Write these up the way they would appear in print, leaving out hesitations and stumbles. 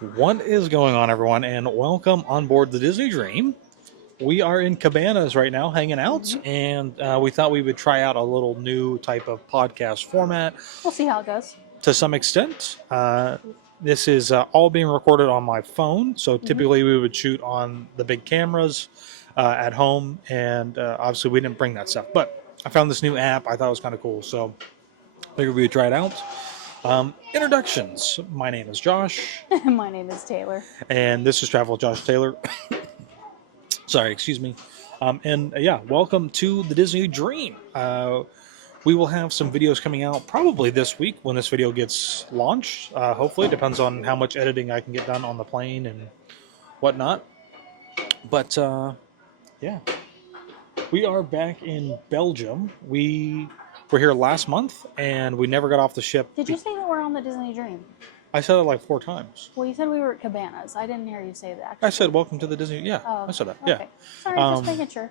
What is going on, everyone, and welcome on board the Disney Dream. We are in Cabanas right now, hanging out, hmm and we thought we would try out a little new type of podcast format We'll see how it goes. to some extent. This is all being recorded on my phone, so hmm typically we would shoot on the big cameras at home, and obviously we didn't bring that stuff. But I found this new app, I thought it was kind of cool, so figured we would try it out. Introductions. My name is Josh, My name is Taylor. and this is Travel with Josh Taylor. Sorry, excuse me. And welcome to the Disney Dream. We will have some videos coming out probably this week when this video gets launched. Hopefully, it depends on how much editing I can get done on the plane and whatnot. But yeah, we are back in Belgium. We were here last month and we never got off the ship. Did you say that we're on the Disney Dream? I said it like 4 times. Well, you said we were at Cabanas. I didn't hear you say that. I said, welcome to the Disney. Yeah, Oh, I said that. okay. Yeah. Sorry, just making sure.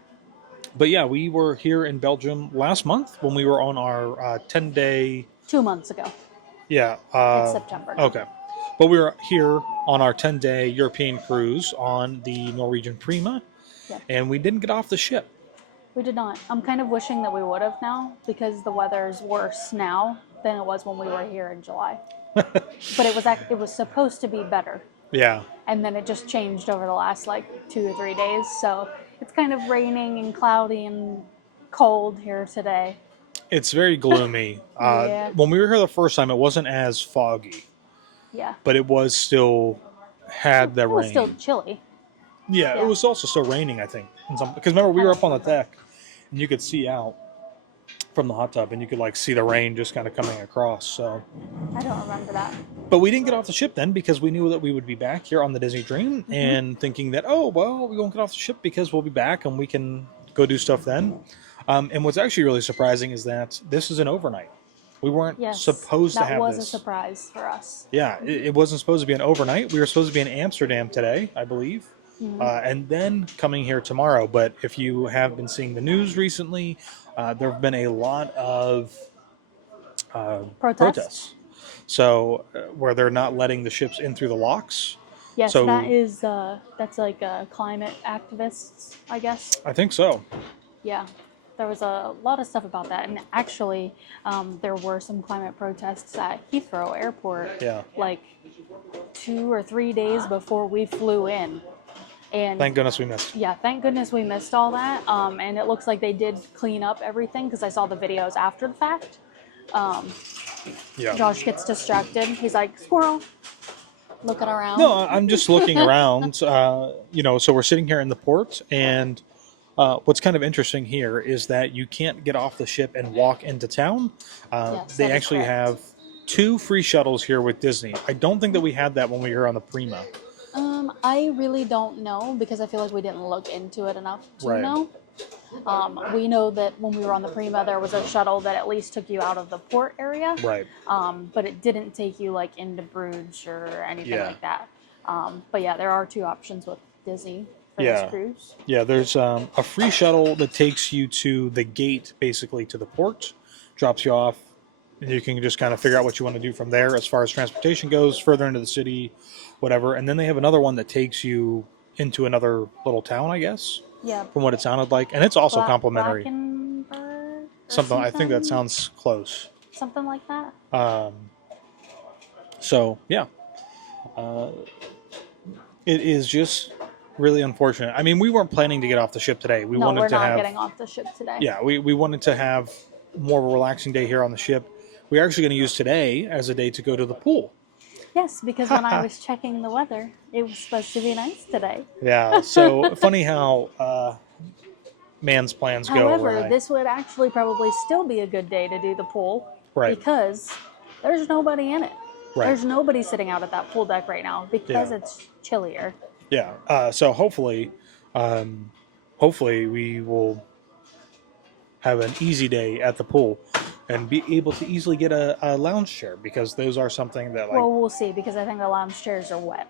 But yeah, we were here in Belgium last month when we were on our 10-day. 2 months ago. Yeah. It's September now. Okay. But we were here on our 10-day European cruise on the Norwegian Prima, Yep. and we didn't get off the ship. We did not. I'm kind of wishing that we would have now because the weather is worse now than it was when we were here in July. But it was supposed to be better. Yeah. And then it just changed over the last like 2 or 3 days. So it's kind of raining and cloudy and cold here today. It's very gloomy. Yeah. When we were here the first time, it wasn't as foggy, Yeah. but it was still had the It was rain. still chilly. Yeah, Yeah. it was also still raining, I think. Because remember, we were up on the deck, and you could see out from the hot tub, and you could like see the rain just kind of coming across. So, I don't remember that. but we didn't get off the ship then because we knew that we would be back here on the Disney Dream, and thinking that we won't get off the ship because we'll be back and we can go do stuff then. And what's actually really surprising is that this is an overnight. We weren't Yes. supposed to that have was this. a surprise for us. Yeah, it wasn't supposed to be an overnight. We were supposed to be in Amsterdam today, I believe, and then coming here tomorrow. But if you have been seeing the news recently, there have been a lot of protests. So where they're not letting the ships in through the locks. Yes, So- that's like climate activists, I guess. I think so. Yeah, there was a lot of stuff about that, and actually, there were some climate protests at Heathrow Airport. Yeah. Like 2 or 3 days before we flew in, and Thank goodness we missed. yeah, thank goodness we missed all that. And it looks like they did clean up everything because I saw the videos after the fact. Yeah. Josh gets distracted. He's like, squirrel, looking around. No, I'm just looking around. So we're sitting here in the port, and what's kind of interesting here is that you can't get off the ship and walk into town. Yes, They that is actually correct. have 2 free shuttles here with Disney. I don't think that we had that when we were on the Prima. I really don't know because I feel like we didn't look into it enough to Right. know. We know that when we were on the Prima, there was a shuttle that at least took you out of the port area. Right. But it didn't take you like into Bruges or anything Yeah. like that. But yeah, there are 2 options with Disney for Yeah. this cruise. Yeah, there's a free shuttle that takes you to the gate, basically to the port, drops you off, and you can just kind of figure out what you want to do from there as far as transportation goes, further into the city, whatever. And then they have another one that takes you into another little town, I guess, Yeah. from what it sounded like. And it's also complimentary. Blackenberg or Something, I think that sounds close. something like that. So, yeah. It is just really unfortunate. I mean, we weren't planning to get off the ship today. We No, wanted we're to not have getting off the ship today. Yeah, we wanted to have more of a relaxing day here on the ship. We're actually going to use today as a day to go to the pool. Yes, because when I was checking the weather, it was supposed to be nice today. Yeah, so funny how man's plans go However, awry. this would actually probably still be a good day to do the pool. Right. Because there's nobody in it. Right. There's nobody sitting out at that pool deck right now because Yeah. it's chillier. Yeah, so hopefully we will have an easy day at the pool and be able to easily get a lounge chair, because those are something that, like, Well, we'll see because I think the lounge chairs are wet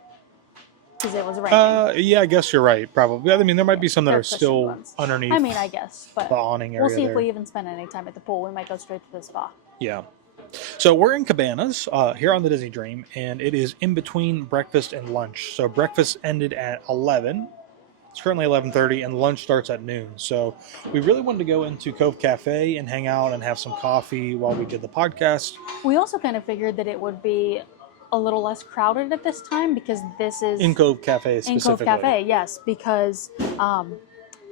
because it was raining. yeah, I guess you're right, probably. I mean, there might be some that They're are still cushioned ones. underneath I guess, but the awning area we'll see there. if we even spend any time at the pool. We might go straight to the spa. Yeah. So we're in Cabanas here on the Disney Dream, and it is in between breakfast and lunch. So breakfast ended at 11. It's currently 11:30, and lunch starts at noon. So we really wanted to go into Cove Cafe and hang out and have some coffee while we did the podcast. We also kind of figured that it would be a little less crowded at this time because this is In Cove Cafe specifically. In Cove Cafe, yes, because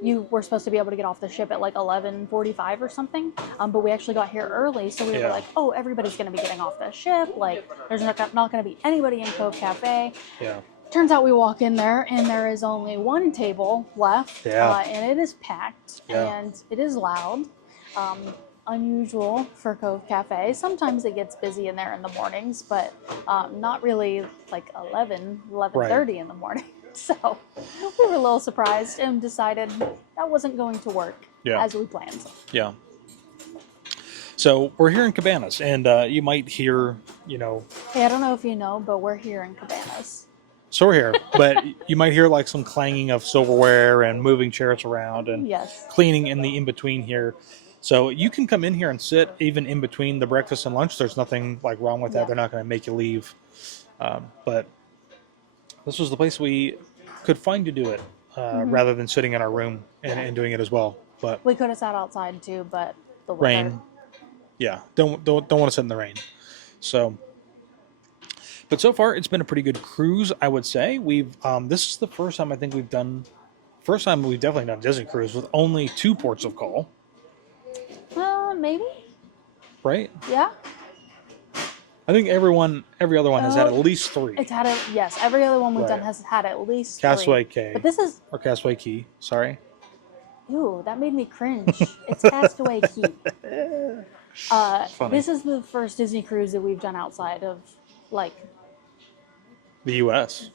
you were supposed to be able to get off the ship at like 11:45 or something, but we actually got here early, so we were like, oh, everybody's going to be getting off the ship. Like, there's not going to be anybody in Cove Cafe. Yeah. Turns out we walk in there, and there is only one table left, and it is packed, and it is loud. Unusual for Cove Cafe. Sometimes it gets busy in there in the mornings, but not really like 11:30 in the morning. So we were a little surprised and decided that wasn't going to work as we planned. Yeah. So we're here in Cabanas, and you might hear, Hey, I don't know if you know, but we're here in Cabanas. So we're here, but you might hear like some clanging of silverware and moving chairs around and cleaning in the in-between here. So you can come in here and sit even in between the breakfast and lunch. There's nothing like wrong with that. They're not going to make you leave. But this was the place we could find to do it rather than sitting in our room and doing it as well. But we could have sat outside too, but the weather. Rain. Yeah, don't want to sit in the rain. So, but so far it's been a pretty good cruise, I would say. We've this is the first time I think we've definitely done a Disney cruise with only 2 ports of call. Maybe. Right? Yeah. I think every other one has had at least 3. It's had every other one we've done has had at least Castaway 3. Cay. But this is Castaway Cay, sorry. Ew, that made me cringe. It's Castaway Cay. This is the first Disney cruise that we've done outside of like the US.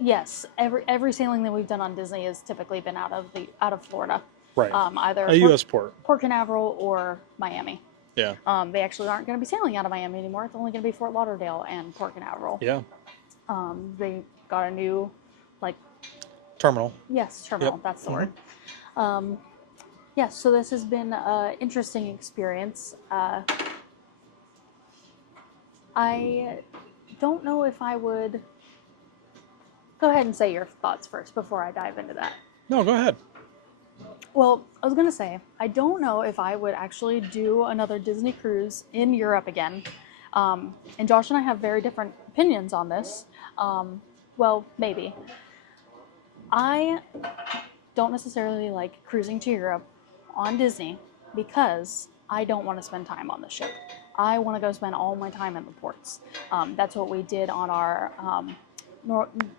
Yes, every sailing that we've done on Disney has typically been out of Florida. Right. Either a U.S. port. Port Canaveral or Miami. Yeah. They actually aren't going to be sailing out of Miami anymore. It's only going to be Fort Lauderdale and Port Canaveral. Yeah. They got a new, terminal. Yes, terminal. Yep. That's the word. So this has been an interesting experience. I don't know if I would... Go ahead and say your thoughts first before I dive into that. No, go ahead. Well, I was going to say, I don't know if I would actually do another Disney cruise in Europe again. And Josh and I have very different opinions on this. Well, maybe. I don't necessarily like cruising to Europe on Disney because I don't want to spend time on the ship. I want to go spend all my time in the ports. That's what we did on our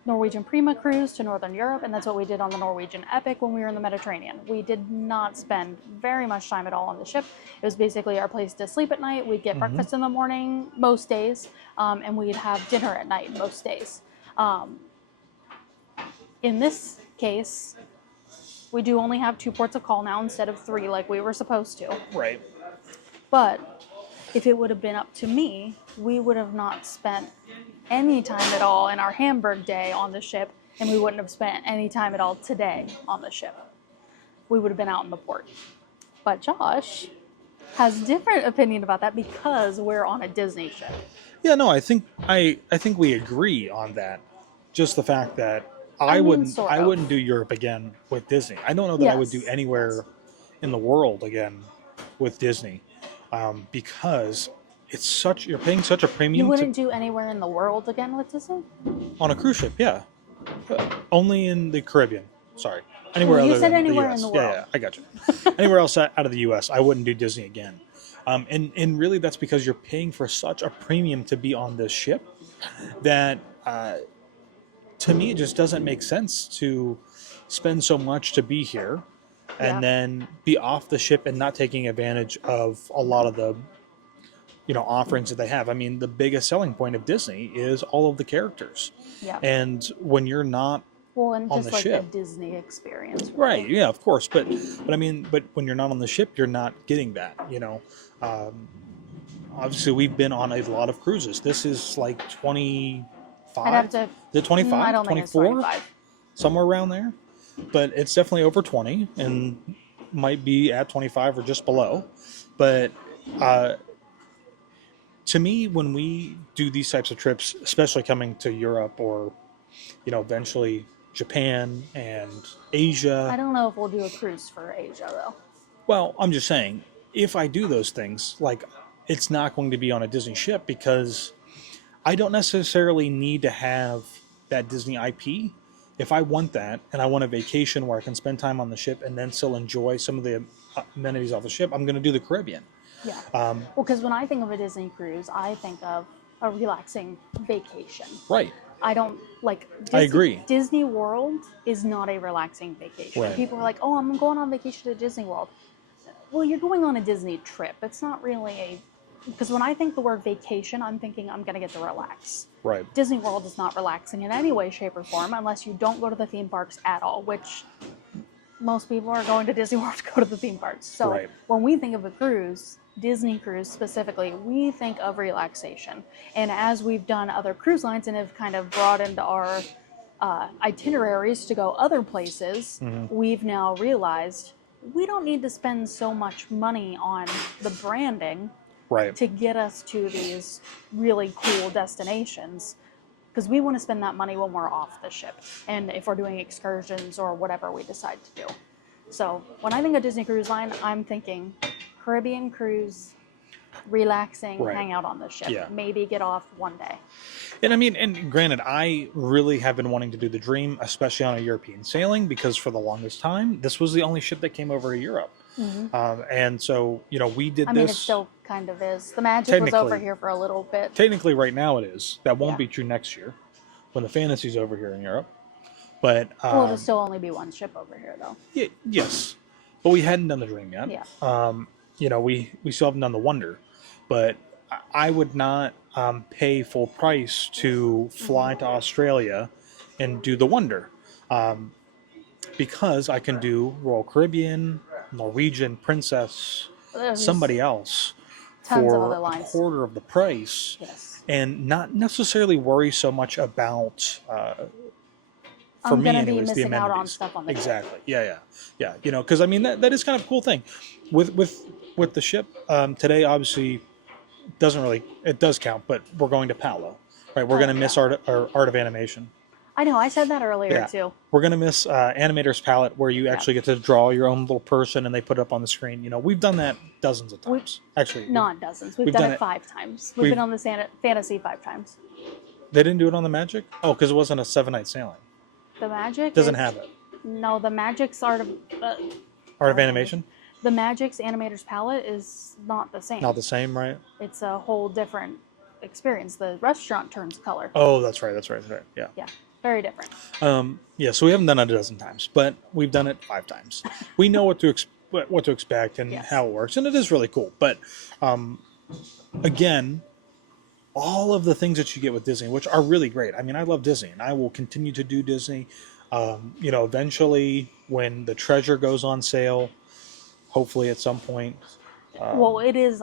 Norwegian Prima cruise to Northern Europe, and that's what we did on the Norwegian Epic when we were in the Mediterranean. We did not spend very much time at all on the ship. It was basically our place to sleep at night. We'd get breakfast in the morning most days, and we'd have dinner at night most days. In this case, we do only have 2 ports of call now instead of 3 like we were supposed to. Right. But if it would have been up to me, we would have not spent any time at all in our Hamburg day on the ship, and we wouldn't have spent any time at all today on the ship. We would have been out in the port. But Josh has a different opinion about that because we're on a Disney ship. Yeah, no, I think we agree on that. Just the fact that I wouldn't do Europe again with Disney. I don't know that I would do anywhere in the world again with Disney. Because you're paying such a premium. You wouldn't do anywhere in the world again with Disney? On a cruise ship, yeah. Only in the Caribbean. Sorry. Anywhere you other said than anywhere the US. in the world. Yeah, I got you. Anywhere else out of the US, I wouldn't do Disney again. And really that's because you're paying for such a premium to be on this ship that to me it just doesn't make sense to spend so much to be here and then be off the ship and not taking advantage of a lot of the offerings that they have. I mean, the biggest selling point of Disney is all of the characters. Yeah. And when you're not and on just the like ship, the Disney experience. Right. Yeah, of course. But when you're not on the ship, you're not getting that, obviously we've been on a lot of cruises. This is like 25. I'd have to. The 25, I don't 24, think it's 25. Somewhere around there. But it's definitely over 20 and might be at 25 or just below. But to me, when we do these types of trips, especially coming to Europe or, eventually Japan and I Asia, don't know if we'll do a cruise for Asia though. well, I'm just saying, if I do those things, like, it's not going to be on a Disney ship because I don't necessarily need to have that Disney IP. If I want that and I want a vacation where I can spend time on the ship and then still enjoy some of the amenities off the ship, I'm going to do the Caribbean. Yeah. Well, because when I think of a Disney cruise, I think of a relaxing vacation. Right. I don't like. I agree. Disney World is not a relaxing vacation. Right. People are like, "Oh, I'm going on vacation to Disney World." Well, you're going on a Disney trip. It's not really a. Because when I think the word vacation, I'm thinking I'm going to get to relax. Right. Disney World is not relaxing in any way, shape, or form unless you don't go to the theme parks at all, which most people are going to Disney World to go to the theme parks. So Right. when we think of a cruise, Disney cruise specifically, we think of relaxation. And as we've done other cruise lines and have kind of broadened our itineraries to go other places, we've now realized we don't need to spend so much money on the branding Right. to get us to these really cool destinations, because we want to spend that money when we're off the ship and if we're doing excursions or whatever we decide to do. So when I think of Disney Cruise Line, I'm thinking Caribbean cruise, relaxing, Right. hang out on the ship, Yeah. maybe get off one day. And I mean, and granted, I really have been wanting to do the Dream, especially on a European sailing, because for the longest time, this was the only ship that came over to Europe. And so, we did I this. mean, it still kind of is. The Magic was over Technically. here for a little bit. Technically, right now it is. That won't Yeah. be true next year when the Fantasy's over here in Europe. But Well, there'll still only be one ship over here, though. yes, but we hadn't done the Dream yet. Yeah. We still haven't done the Wonder, but I would not pay full price to fly to Australia and do the Wonder, because I can do Royal Caribbean, Norwegian, Princess, There's somebody else tons of for other a lines. quarter of the price, Yes. and not necessarily worry so much about. For I'm me, gonna be anyways, the missing out on amenities. stuff on the trip. Exactly. Yeah. Because I mean that is kind of a cool thing with the ship. Today, obviously, it does count, but we're going to Palo, right? We're going to miss our Art of Animation. I know, I said that earlier too. We're going to miss Animator's Palette, where you actually get to draw your own little person and they put it up on the screen. We've done that dozens of times. Actually, Not dozens. We've done it 5 times. We've been on the Fantasy 5 times. They didn't do it on the Magic? Oh, because it wasn't a 7-night sailing. The Magic Doesn't have it. No, the Magic's Art of Animation? The Magic's Animator's Palette is not the same. Not the same, right? It's a whole different experience. The restaurant turns color. Oh, that's right. Yeah. Yeah, very different. So we haven't done it a dozen times, but we've done it 5 times. We know what to expect and Yes. how it works, and it is really cool. But again, all of the things that you get with Disney, which are really great. I mean, I love Disney, and I will continue to do Disney. Eventually, when the Treasure goes on sale, hopefully at some point. Well, it is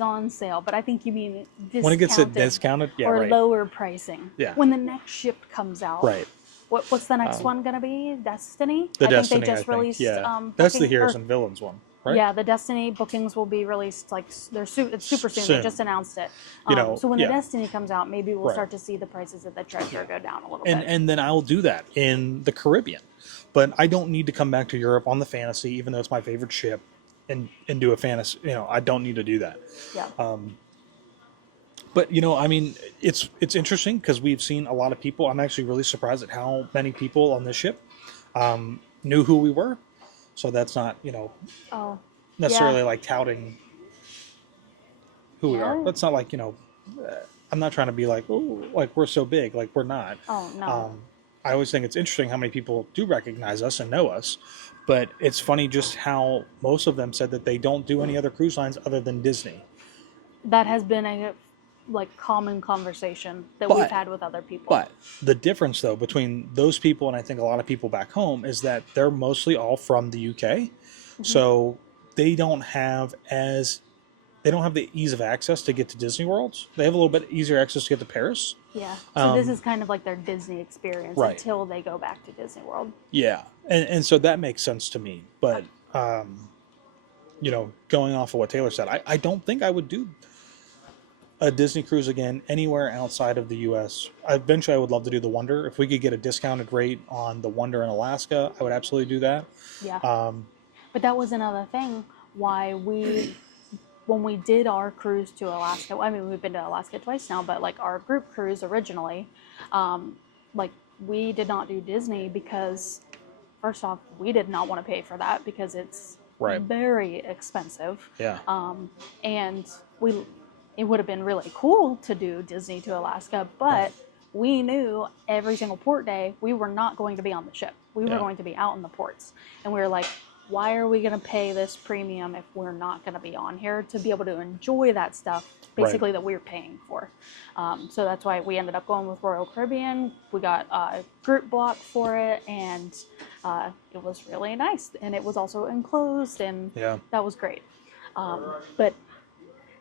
on sale, but I think you mean discounted. When it gets discounted, yeah, or right. lower pricing. Yeah. When the next ship comes out. Right. What's the next one going to be? Destiny? The I Destiny, think they just released. Yeah. That's the booking- Heroes or- and Villains one, right? Yeah, the Destiny bookings will be released it's super soon. Soon. They just announced it. So when the Destiny comes out, maybe we'll Right. start to see the prices of the Treasure go down a little And bit. and then I'll do that in the Caribbean, but I don't need to come back to Europe on the Fantasy, even though it's my favorite ship, and do a Fantasy. I don't need to do that. Yeah. But I mean, it's interesting because we've seen a lot of people. I'm actually really surprised at how many people on this ship knew who we were. So that's not Oh. necessarily Yeah. like touting who we are. Yeah. That's not like I'm not trying to be like, oh, like we're so big, like we're not. Oh no. I always think it's interesting how many people do recognize us and know us, but it's funny just how most of them said that they don't do any other cruise lines other than Disney. That has been a common conversation that we've had with other people. But the difference, though, between those people and I think a lot of people back home is that they're mostly all from the UK, so they don't have the ease of access to get to Disney World. They have a little bit easier access to get to Paris. Yeah. So this is kind of like their Disney experience Right. until they go back to Disney World. Yeah, and so that makes sense to me. But going off of what Taylor said, I don't think I would do a Disney cruise again anywhere outside of the U.S. Eventually, I would love to do the Wonder. If we could get a discounted rate on the Wonder in Alaska, I would absolutely do that. Yeah. But that was another thing why when we did our cruise to Alaska, I mean, we've been to Alaska twice now, but like our group cruise originally, like we did not do Disney because, first off, we did not want to pay for that because it's very expensive. Yeah. And it would have been really cool to do Disney to Alaska, but we knew every single port day we were not going to be on the ship. We were going to be out in the ports. And we were like, why are we going to pay this premium if we're not going to be on here to be able to enjoy that stuff basically that we're paying for? So that's why we ended up going with Royal Caribbean. We got a group block for it, and it was really nice. And it was also enclosed, and that was great. But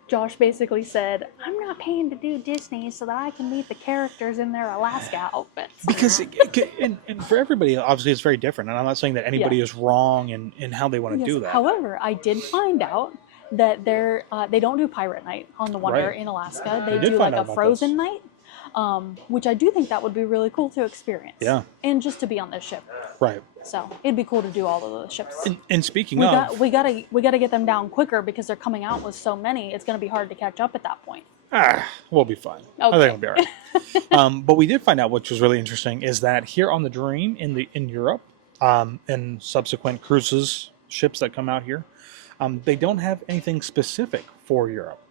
Josh basically said, I'm not paying to do Disney so that I can meet the characters in their Alaska outfits. Because, and for everybody, obviously, it's very different. And I'm not saying that anybody is wrong in how they want to do that. However, I did find out that they don't do Pirate Night on the Wonder in Alaska. They do like a Frozen Night, which I do think that would be really cool to experience. Yeah. And just to be on this ship. Right. So it'd be cool to do all of the ships. And speaking of, we gotta get them down quicker because they're coming out with so many. It's gonna be hard to catch up at that point. We'll be fine. Okay. I think we'll be all right. But we did find out, which was really interesting, is that here on the Dream in Europe, and subsequent cruises, ships that come out here, they don't have anything specific for Europe.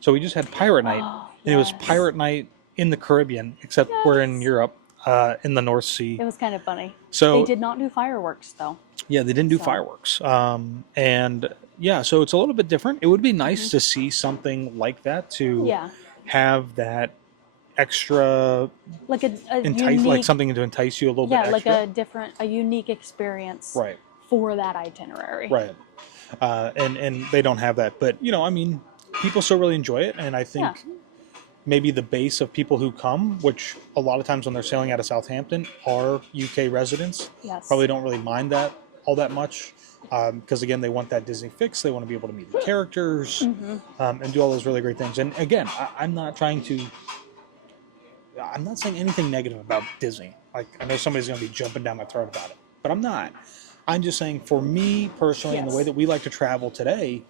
So we just had Pirate Night, and it was Pirate Night in the Caribbean, except we're in Europe. In the North Sea. It was kind of funny. So they did not do fireworks, though. Yeah, they didn't do fireworks. And yeah, so it's a little bit different. It would be nice to see something like that, to have that extra, like unique, like something to entice you a little bit extra. like a unique experience for that itinerary. Right. And they don't have that. But, I mean, people still really enjoy it. And I think maybe the base of people who come, which a lot of times when they're sailing out of Southampton are UK residents, probably don't really mind that all that much, because again, they want that Disney fix. They want to be able to meet the characters, and do all those really great things. And again, I'm not saying anything negative about Disney. Like, I know somebody's going to be jumping down my throat about it, but I'm not. I'm just saying, for me personally, and the way that we like to travel today,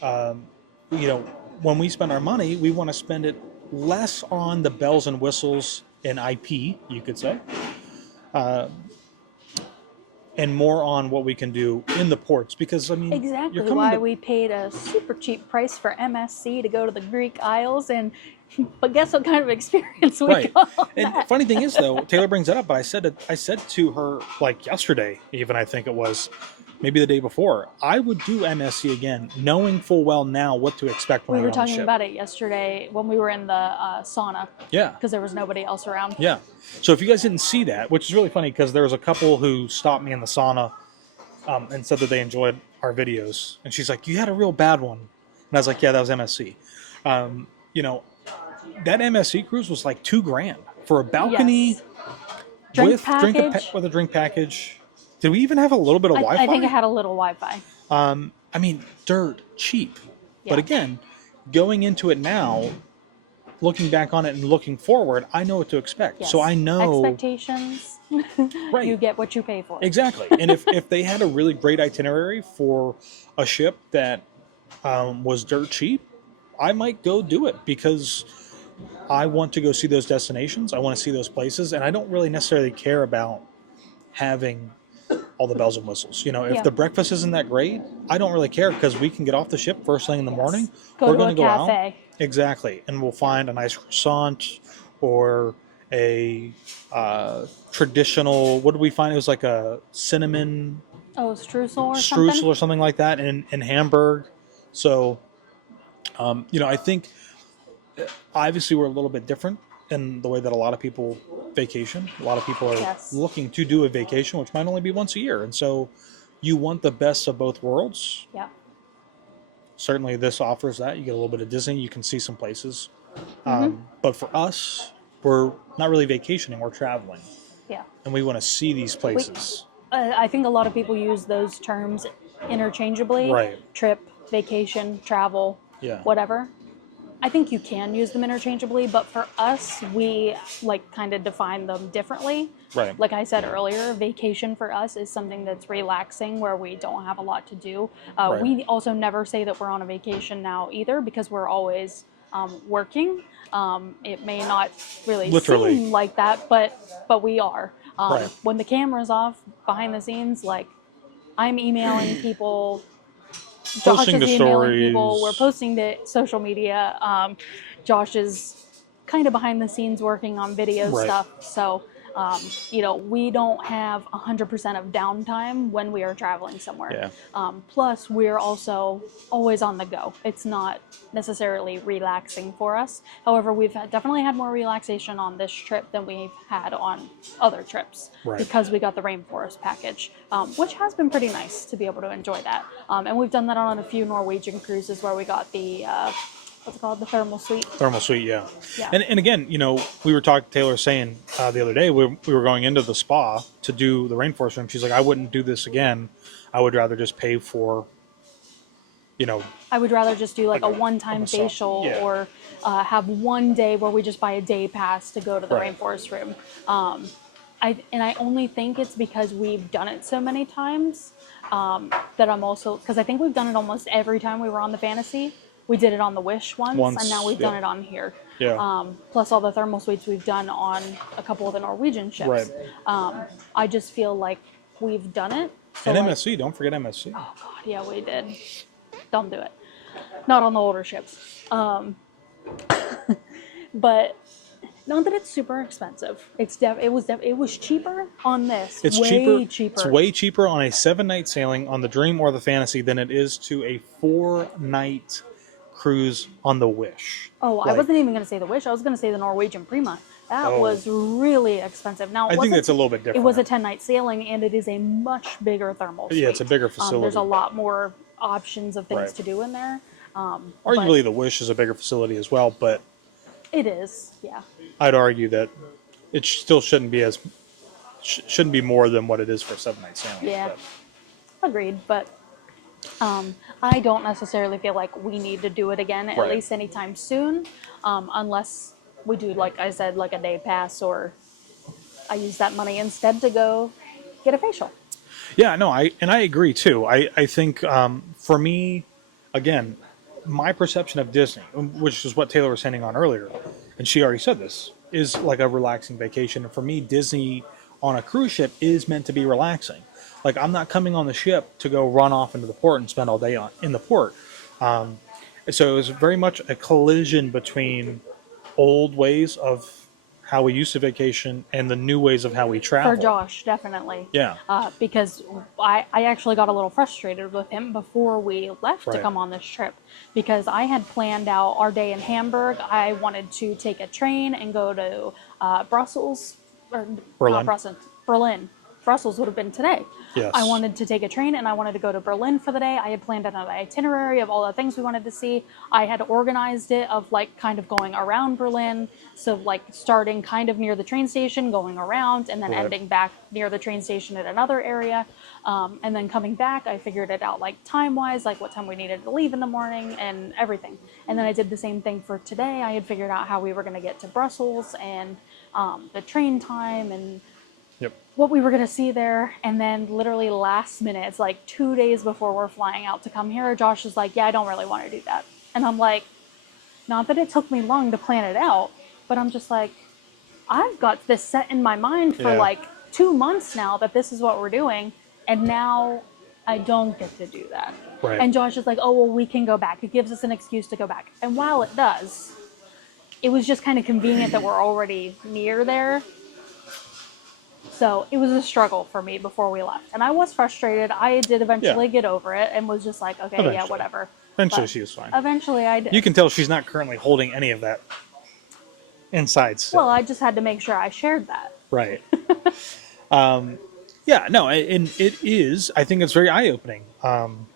when we spend our money, we want to spend it less on the bells and whistles and IP, you could say, and more on what we can do in the ports. Because, I mean, exactly why we paid a super cheap price for MSC to go to the Greek Isles, but guess what kind of experience we got on And that? Funny thing is, though, Taylor brings it up, but I said to her, like yesterday, even, I think it was, maybe the day before, I would do MSC again, knowing full well now what to expect when we were on the talking ship. about it yesterday when we were in the sauna. Yeah. Because there was nobody else around. Yeah. So if you guys didn't see that, which is really funny, because there was a couple who stopped me in the sauna and said that they enjoyed our videos. And she's like, you had a real bad one. And I was like, yeah, that was MSC. That MSC cruise was like $2,000 for a balcony with a drink package. Did we even have a little bit of Wi-Fi? I think it had a little Wi-Fi. I mean, dirt cheap. Yeah. But again, going into it now, looking back on it and looking forward, I know what to expect. Yes. So I know expectations. You get what you pay for. Exactly. And if they had a really great itinerary for a ship that was dirt cheap, I might go do it, because I want to go see those destinations. I want to see those places, and I don't really necessarily care about having all the bells and whistles. If the breakfast isn't that great, I don't really care, because we can get off the ship first thing in the morning. We're going to go out. Exactly. And we'll find a nice croissant or a traditional, what did we find? It was like a cinnamon streusel or something like that in Hamburg. So, I think obviously we're a little bit different in the way that a lot of people vacation. A lot of people are looking to do a vacation, which might only be once a year. And so you want the best of both worlds. Yeah. Certainly this offers that. You get a little bit of Disney. You can see some places. But for us, we're not really vacationing. We're traveling. Yeah. And we want to see these places. I think a lot of people use those terms interchangeably. Right. Trip, vacation, travel, whatever. I think you can use them interchangeably, but for us, we like kind of define them differently. Right. Like I said earlier, vacation for us is something that's relaxing where we don't have a lot to do. Right. We also never say that we're on a vacation now either because we're always working. It may not really Literally. seem like that, but we are. Right. When the camera's off, behind the scenes, like I'm emailing people. Josh Posting is to emailing people. stories. We're posting to social media. Josh is kind of behind the scenes working on video Right. stuff. So, we don't have 100% of downtime when we are traveling somewhere. Yeah. Plus, we're also always on the go. It's not necessarily relaxing for us. However, we've definitely had more relaxation on this trip than we've had on other trips. Right. Because we got the rainforest package, which has been pretty nice to be able to enjoy that. And we've done that on a few Norwegian cruises where we got the what's it called, the thermal suite. Thermal suite, yeah. Yeah. And again, we were talking, Taylor saying the other day, we were going into the spa to do the rainforest room. She's like, I wouldn't do this again. I would rather just pay for, I would rather just do like a like one-time a facial yeah. or have one day where we just buy a day pass to go to the Right. rainforest room. I only think it's because we've done it so many times that I'm also, because I think we've done it almost every time we were on the Fantasy. We did it on the Wish once and now we've done it on here. Yeah. Plus all the thermal suites we've done on a couple of the Norwegian ships. Right. I just feel like we've done it. So And like, MSC, don't forget MSC. oh God, yeah, we did. Don't do it. Not on the older ships. But not that it's super expensive. It was cheaper on this. It's way cheaper. It's way cheaper on a 7-night sailing on the Dream or the Fantasy than it is to a 4-night cruise on the Wish. Oh, I wasn't even going to say the Wish. I was going to say the Norwegian Prima. That was really expensive. Now, I think that's a little bit different. It was a 10-night sailing, and it is a much bigger thermal suite. Yeah, it's a bigger facility. There's a lot more options of things Right. to do in there. Arguably, the Wish is a bigger facility as well, but it is, yeah. I'd argue that it still shouldn't be more than what it is for a 7-night sailing. Yeah. But. Agreed, but I don't necessarily feel like we need to do it again, at Right. least anytime soon, unless we do, like I said, like a day pass, or I use that money instead to go get a facial. Yeah, no, I agree too. I think for me, again, my perception of Disney, which is what Taylor was saying on earlier, and she already said this, is like a relaxing vacation. And for me, Disney on a cruise ship is meant to be relaxing. Like, I'm not coming on the ship to go run off into the port and spend all day in the port. So it was very much a collision between old ways of how we used to vacation and the new ways of how we travel. For Josh, definitely. Yeah. Because I actually got a little frustrated with him before we left to Right. come on this trip, because I had planned out our day in Hamburg. I wanted to take a train and go to Brussels, or Berlin. not Brussels, Berlin. Brussels would have been today. Yes. I wanted to take a train and I wanted to go to Berlin for the day. I had planned out an itinerary of all the things we wanted to see. I had organized it of like kind of going around Berlin. So like starting kind of near the train station, going around, and then Right. ending back near the train station at another area. And then coming back, I figured it out like time-wise, like what time we needed to leave in the morning and everything. And then I did the same thing for today. I had figured out how we were going to get to Brussels and the train time and Yep. what we were going to see there. And then literally last minute, it's like 2 days before we're flying out to come here, Josh is like, yeah, I don't really want to do that. And I'm like, not that it took me long to plan it out, but I'm just like, I've got this set in my mind for Yeah. like 2 months now that this is what we're doing. And now I don't get to do that. Right. And Josh is like, oh, well, we can go back. It gives us an excuse to go back. And while it does, it was just kind of convenient that we're already near there. So it was a struggle for me before we left. And I was frustrated. I did eventually get over it and was just like, okay, yeah, Eventually. whatever. Eventually But she was fine. Eventually I did. You can tell she's not currently holding any of that inside still. Well, I just had to make sure I shared that. Right. Yeah, no, and it is, I think it's very eye-opening. And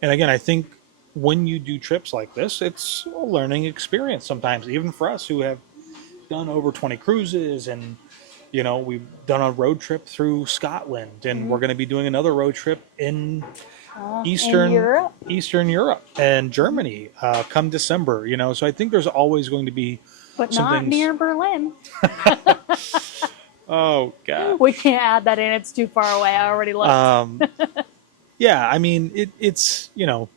again, I think when you do trips like this, it's a learning experience sometimes, even for us who have done over 20 cruises and, You know, we've done a road trip through Scotland, and we're going to be doing another road trip in in Europe. Eastern Europe and Germany come December. You know, so I think there's always going to be But some not things. near Berlin. Oh God. We can't add that in. It's too far away. I already looked. Yeah, I mean, it's, you know,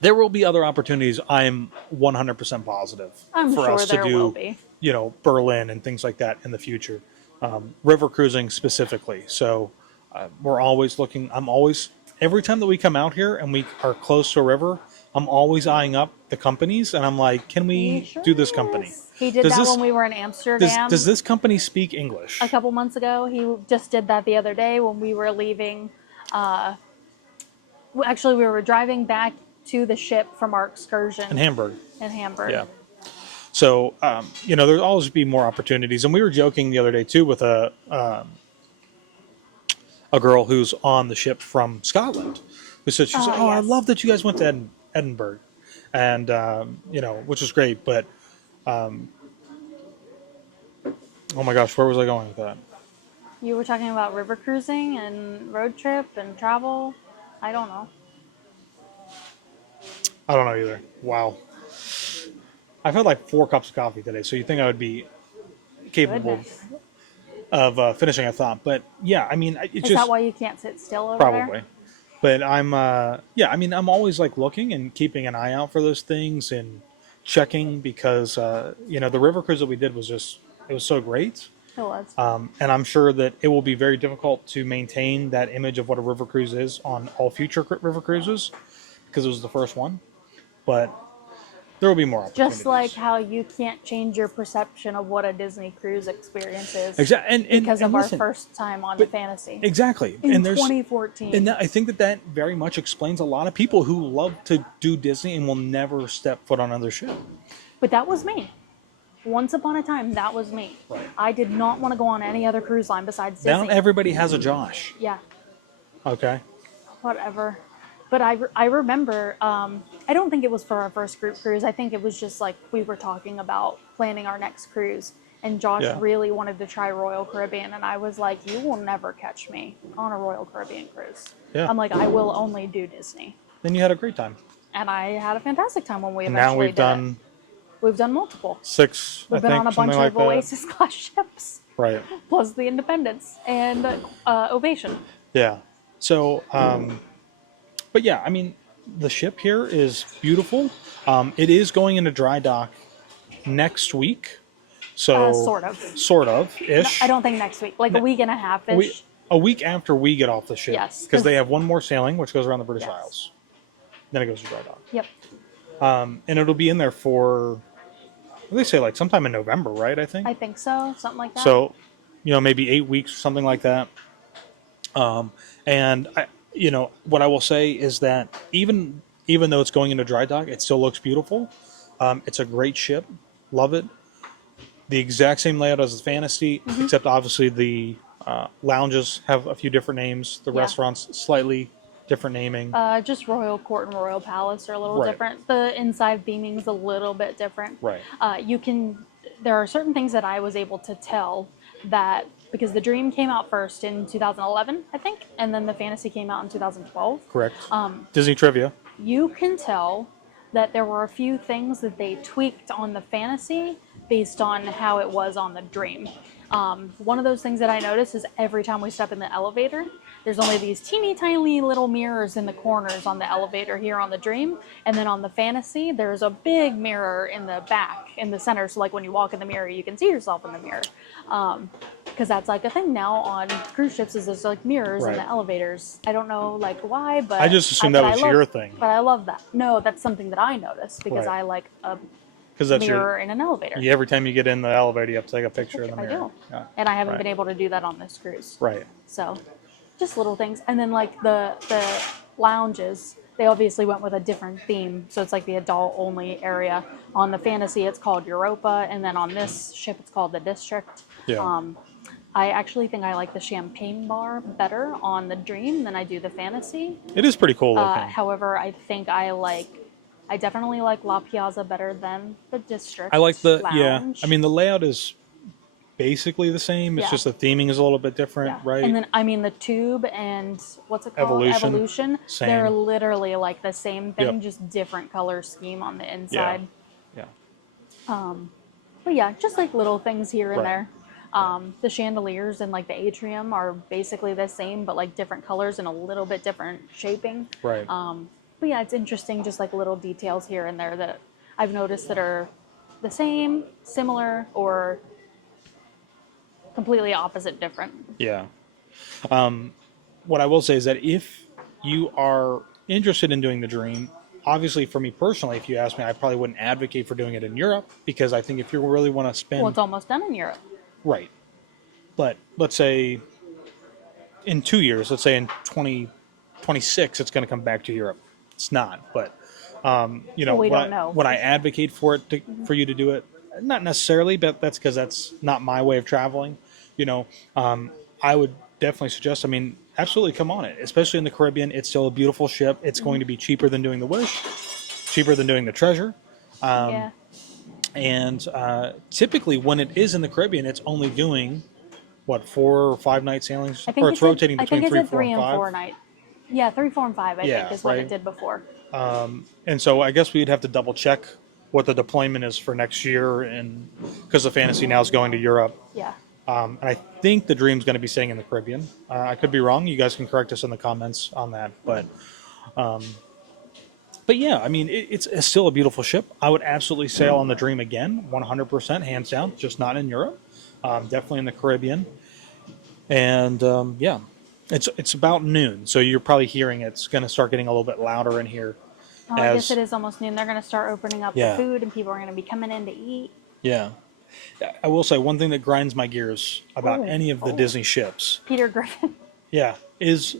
there will be other opportunities. I'm 100% positive I'm for sure us to there will do, be. you know, Berlin and things like that in the future. River cruising specifically. So we're always looking. I'm always, every time that we come out here and we are close to a river, I'm always eyeing up the companies, and I'm like, can He we sure do this company? is. He did Does that this when we were in Amsterdam does this company speak English? a couple months ago. He just did that the other day when we were leaving. Actually, we were driving back to the ship from our excursion In Hamburg. in Hamburg. Yeah. So, you know, there'll always be more opportunities. And we were joking the other day, too, with a girl who's on the ship from Scotland who said, she said, oh, I Yes. love that you guys went to Edinburgh. And, you know, which is great. But, oh my gosh, where was I going with that? You were talking about river cruising and road trip and travel. I don't know. I don't know either. Wow. I've had like 4 cups of coffee today, so you think I would be capable Goodness. of finishing a thought. But yeah, I mean, it Is just that why you can't sit still over probably. there? But I'm, yeah, I mean, I'm always like looking and keeping an eye out for those things and checking because, you know, the river cruise that we did was just, it was so great. It was. And I'm sure that it will be very difficult to maintain that image of what a river cruise is on all future river cruises because it was the first one. But there will be more opportunities. Just like how you can't change your perception of what a Disney cruise experience is. Exactly. And because of listen, our first time on the Fantasy. Exactly. In and there's 2014. And I think that very much explains a lot of people who love to do Disney and will never step foot on another ship. But that was me. Once upon a time, that was me. Right. I did not want to go on any other cruise line besides Disney. Now everybody has a Josh. Yeah. Okay. Whatever. But I remember, I don't think it was for our first group cruise. I think it was just like we were talking about planning our next cruise. And Josh really wanted to try Royal Caribbean. And I was like, you will never catch me on a Royal Caribbean cruise. Yeah. I'm like, I will only do Disney. Then you had a great time. And I had a fantastic time when we And eventually now we've did done it. We've done multiple. 6, We've I been think, on a bunch something of like that. Oasis class ships. Right. Plus the Independence and Ovation. Yeah. So, but yeah, I mean, the ship here is beautiful. It is going into dry dock next week. So Sort of ish. I don't think next week. Like a week and a half ish. A week after we get off the ship. Yes. Because they have one more sailing, which goes around the British Yes. Isles. Then it goes to dry dock. Yep. And it'll be in there for, what do they say, like sometime in November, right? I think. I think so. Something like that. So, you know, maybe 8 weeks, something like that. And I, you know, what I will say is that even though it's going into dry dock, it still looks beautiful. It's a great ship. Love it. The exact same layout as the Fantasy, except obviously the lounges have a few different names. The restaurants slightly different naming. Just Royal Court and Royal Palace are a little Right. different. The inside theming is a little bit different. Right. There are certain things that I was able to tell that because the Dream came out first in 2011, I think, and then the Fantasy came out in 2012. Correct. Disney trivia. You can tell that there were a few things that they tweaked on the Fantasy based on how it was on the Dream. One of those things that I noticed is every time we step in the elevator, there's only these teeny tiny little mirrors in the corners on the elevator here on the Dream. And then on the Fantasy, there's a big mirror in the back, in the center. So like when you walk in the mirror, you can see yourself in the mirror. Because that's like a thing now on cruise ships is there's like mirrors in the elevators. I don't know like why, but I just assumed that was your thing. But I love that. No, that's something that I noticed because Right. I like a That's mirror in an elevator. every time you get in the elevator, you have to take a picture of the I mirror. do. Yeah. And I haven't Right. been able to do that on this cruise. Right. So just little things. And then like the lounges, they obviously went with a different theme. So it's like the adult only area. On the Fantasy, it's called Europa. And then on this ship, it's called the District. Yeah. I actually think I like the champagne bar better on the Dream than I do the Fantasy. It is pretty cool looking. However, I think I definitely like La Piazza better than the District. I like the lounge. I mean, the layout is basically the same. It's Yeah. just the theming is a little bit different, Yeah. right? And then, I mean, the Tube and what's it called? Evolution. Same. They're literally like the same thing, Yep. just different color scheme on the inside. Yeah. But yeah, just like little things here and Right. there. The chandeliers and like the atrium are basically the same, but like different colors and a little bit different shaping. Right. But yeah, it's interesting, just like little details here and there that I've noticed that are the same, similar, or completely opposite different. Yeah. What I will say is that if you are interested in doing the dream, obviously for me personally, if you ask me, I probably wouldn't advocate for doing it in Europe, because I think if you really want to spend... Well, it's almost done in Europe. Right. But let's say in 2 years, let's say in 2026, it's going to come back to Europe. It's not, but you know, Well, we don't know. Would I advocate for it for you to do it? Not necessarily, but that's because that's not my way of traveling. You know, I would definitely suggest. I mean, absolutely come on it, especially in the Caribbean. It's still a beautiful ship. It's going to be cheaper than doing the Wish, cheaper than doing the Treasure. Yeah. And typically, when it is in the Caribbean, it's only doing what 4 or 5 night sailings, I think or it's rotating between I think 3, 4, and 5. 4 night. Yeah, 3, 4, and 5. I Yeah, think is what right. it did before. And so I guess we'd have to double check what the deployment is for next year, and because the Fantasy now is going to Europe. Yeah. And I think the Dream's going to be staying in the Caribbean. I could be wrong. You guys can correct us in the comments on that. But yeah, I mean, it's still a beautiful ship. I would absolutely sail on the Dream again, 100%, hands down. Just not in Europe. Definitely in the Caribbean. And yeah, it's about noon, so you're probably hearing it's going to start getting a little bit louder in here. Oh, I guess it is almost noon. They're going to start opening up Yeah. the food, and people are going to be coming in to eat. Yeah. I will say one thing that grinds my gears about any of the Disney ships. Peter Griffin. Yeah, is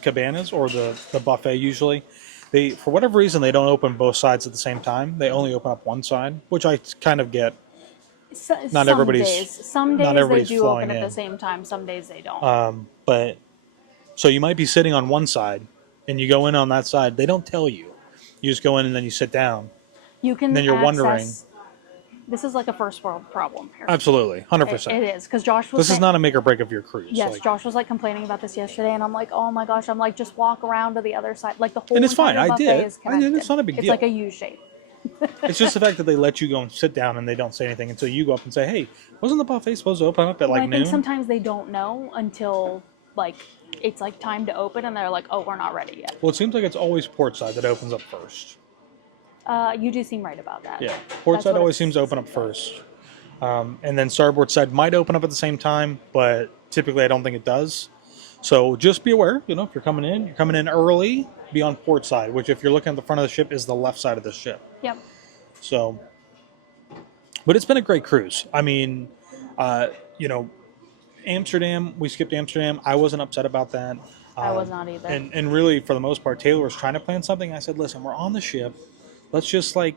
Cabanas, or the buffet usually. They, for whatever reason, they don't open both sides at the same time. They only open up one side, which I kind of get. Not everybody's- Some days not everybody's they do flowing open at in. the same time. Some days they don't. But so you might be sitting on one side, and you go in on that side. They don't tell you. You just go in and then you sit down. You can. then you're wondering. This is like a first world problem here. Absolutely, 100%. It is, because Josh was. This is not a make or break of your cruise. Yes, like, Josh was like complaining about this yesterday, and I'm like, oh my gosh, I'm like, just walk around to the other side, like the whole. And it's fine. entire I buffet did. is I did. It's connected. not a big It's deal. like a U shape. It's just the fact that they let you go and sit down, and they don't say anything until you go up and say, "Hey, wasn't the buffet supposed to open up at like I noon?" think sometimes they don't know until like it's like time to open, and they're like, oh, we're not ready yet. Well, it seems like it's always port side that opens up first. You do seem right about that. Yeah, port That's side what always it seems to open up first, and then starboard side might open up at the same time, but typically I don't think it does. So just be aware. You know, if you're coming in early. Be on port side, which if you're looking at the front of the ship is the left side of the ship. Yep. So, but it's been a great cruise. I mean, you know, Amsterdam, we skipped Amsterdam. I wasn't upset about that. I was not either. And really, for the most part, Taylor was trying to plan something. I said, listen, we're on the ship. Let's just like,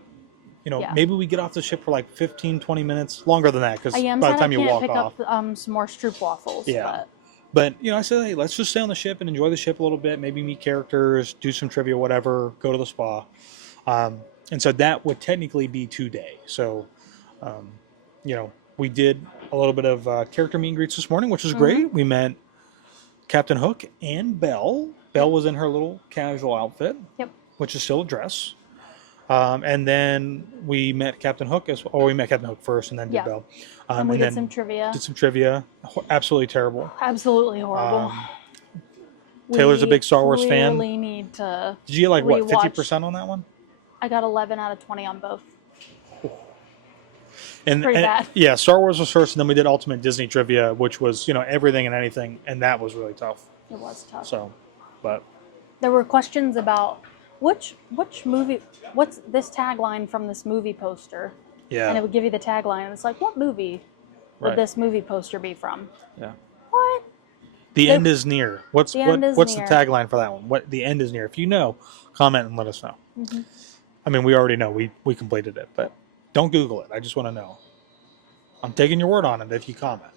you know, Yeah. maybe we get off the ship for like 15, 20 minutes. Longer than that, because I am by the sad time I you can't walk pick off. up some more Stroop waffles. Yeah. But, you know, I said, hey, let's just stay on the ship and enjoy the ship a little bit. Maybe meet characters, do some trivia, whatever, go to the spa. And so that would technically be 2 days. So, you know, we did a little bit of character meet and greets this morning, which was great. We met Captain Hook and Belle. Belle was in her little casual outfit, Yep. which is still a dress. And then we met Captain Hook, we met Captain Hook first and then did Yeah. Belle. And we did then some trivia. Did some trivia. Absolutely terrible. Absolutely horrible. Taylor's a big Star Wars fan. We really need to. Did you get like what, rewatch. 50% on that one? I got 11 out of 20 on both. And, Pretty bad. Yeah, Star Wars was first, and then we did Ultimate Disney Trivia, which was, you know, everything and anything, and that was really tough. It was tough. So, but There were questions about which movie, what's this tagline from this movie poster? yeah, And it would give you the tagline, and it's like, what movie would Right. this movie poster be from? yeah. What? The end is near. What's The end is what's near. the tagline for that one? What the end is near? If you know, comment and let us know. Mm-hmm. I mean, we already know we completed it, but don't Google it. I just want to know. I'm taking your word on it if you comment.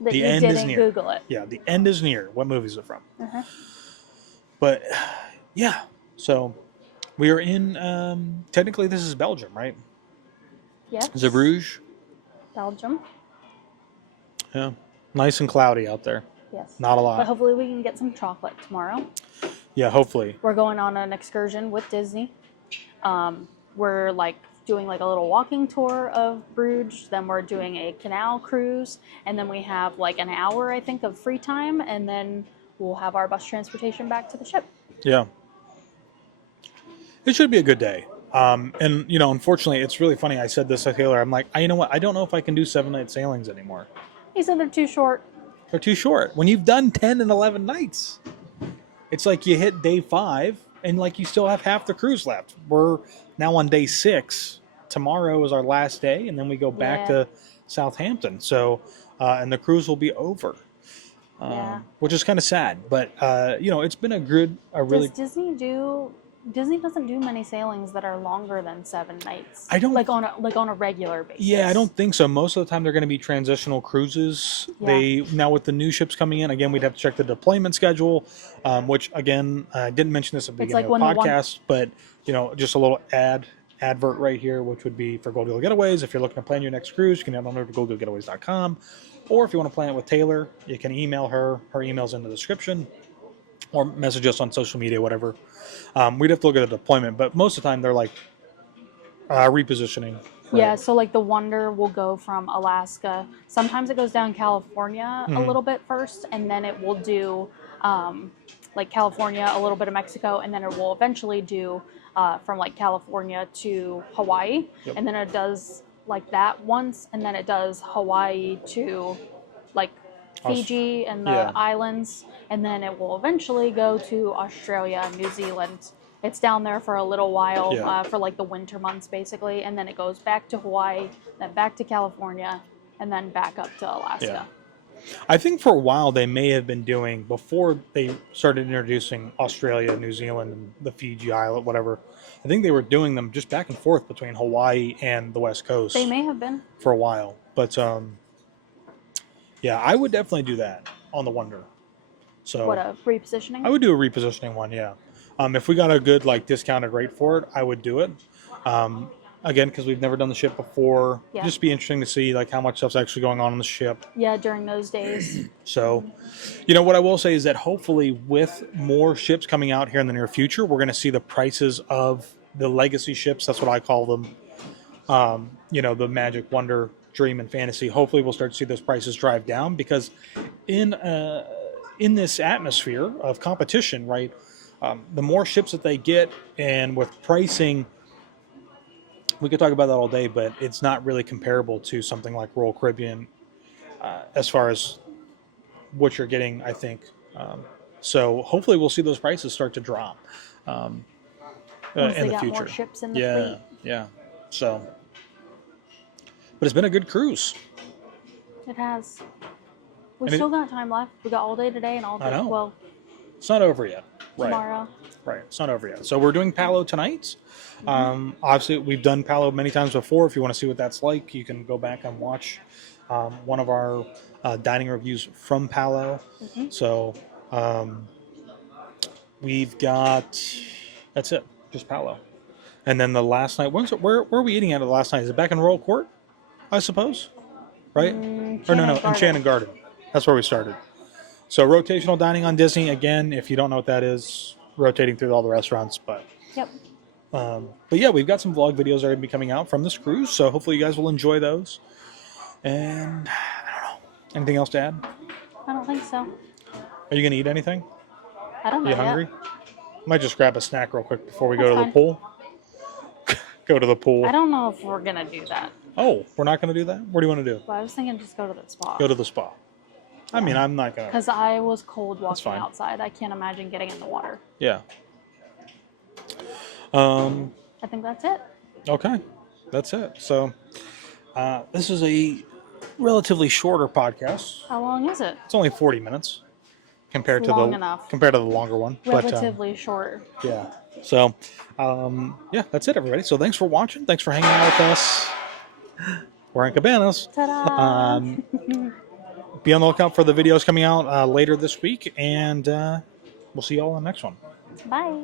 That The you end is didn't near. Google it. Yeah, the end is near. What movie is it from? Uh-huh. But yeah, so we are in. Technically, this is Belgium, right? Yes. Zeebrugge. Belgium. 'Cause, yeah. Belgium. Belgium. Yeah. Nice and cloudy out there. Yes. Not a lot. But hopefully we can get some chocolate tomorrow. Yeah, hopefully. We're going on an excursion with Disney. We're like doing like a little walking tour of Bruges. Then we're doing a canal cruise. And then we have like an hour, I think, of free time. And then we'll have our bus transportation back to the ship. Yeah. It should be a good day. And, you know, unfortunately, it's really funny. I said this to Taylor. I'm like, you know what? I don't know if I can do 7-night sailings anymore. He said they're too short. They're too short. When you've done 10 and 11 nights, it's like you hit day 5 and like you still have half the cruise left. We're now on day 6. Tomorrow is our last day, and then we go back to Southampton. So, and the cruise will be over, which is kind of sad. But you know, it's been a really. Does Disney doesn't do many sailings that are longer than 7 nights. I don't like on a regular basis. Yeah, I don't think so. Most of the time, they're going to be transitional cruises. Yeah. Now with the new ships coming in, again, we'd have to check the deployment schedule, which again, I didn't mention this at the beginning of the podcast, but you know, just a little advert right here, which would be for Goldgell Getaways. If you're looking to plan your next cruise, you can head on over to goldgellgetaways.com, or if you want to plan it with Taylor, you can email her. Her email's in the description, or message us on social media, whatever. We'd have to look at the deployment, but most of the time they're like repositioning. Yeah, so like the Wonder will go from Alaska. Sometimes it goes down California a little bit first, and then it will do like California, a little bit of Mexico, and then it will eventually do from like California to Hawaii. Yep. And then it does like that once, and then it does Hawaii to like Fiji and the islands, and then it will eventually go to Australia and New Zealand. It's down there for a little while for like the winter months basically, and then it goes back to Hawaii, then back to California, and then back up to Alaska. Yeah. I think for a while they may have been doing, before they started introducing Australia, New Zealand, and the Fiji island, whatever, I think they were doing them just back and forth between Hawaii and the West Coast. They may have been. For a while. But yeah, I would definitely do that on the Wonder. So What, a repositioning? I would do a repositioning one, yeah. If we got a good like discounted rate for it, I would do it. Again, because we've never done the ship before, just be interesting to see like how much stuff's actually going on the ship. Yeah, during those days. So, you know, what I will say is that hopefully with more ships coming out here in the near future, we're going to see the prices of the legacy ships. That's what I call them. You know, the Magic, Wonder, Dream, and Fantasy. Hopefully we'll start to see those prices drive down, because in this atmosphere of competition, right, the more ships that they get, and with pricing, we could talk about that all day, but it's not really comparable to something like Royal Caribbean as far as what you're getting, I think. So hopefully we'll see those prices start to drop in the future. More ships in the fleet. Yeah. So, but it's been a good cruise. It has. We still got time left. We got all day today and all day. Well, it's not over yet. Tomorrow. Right. It's not over yet. So we're doing Palo tonight. Obviously, we've done Palo many times before. If you want to see what that's like, you can go back and watch one of our dining reviews from Palo. So we've got, that's it, just Palo. And then the last night, where were we eating at the last night? Is it back in Royal Court, I suppose? Right? Or no, Enchanted Garden. That's where we started. So rotational dining on Disney, again, if you don't know what that is, rotating through all the restaurants. But yeah, we've got some vlog videos that are going to be coming out from this cruise, so hopefully you guys will enjoy those. And I don't know, anything else to add? I don't think so. Are you going to eat anything? I don't know. Are you hungry? I might just grab a snack real quick before we That's go to fine. the pool. Go to the pool. I don't know if we're going to do that. Oh, we're not going to do that? What do you want to do? Well, I was thinking just go to the spa. Go to the spa. I mean, I'm not going to. Because I was cold walking outside. I can't imagine getting in the water. Yeah. I think that's it. Okay. That's it. So, this is a relatively shorter podcast. How long is it? It's only 40 minutes compared It's to long the enough. compared to the longer one. Relatively short. Yeah. So, yeah, that's it, everybody. So, thanks for watching. Thanks for hanging out with us. We're in Cabanas. Ta-da! Be on the lookout for the videos coming out later this week, and we'll see you all in the next one. Bye.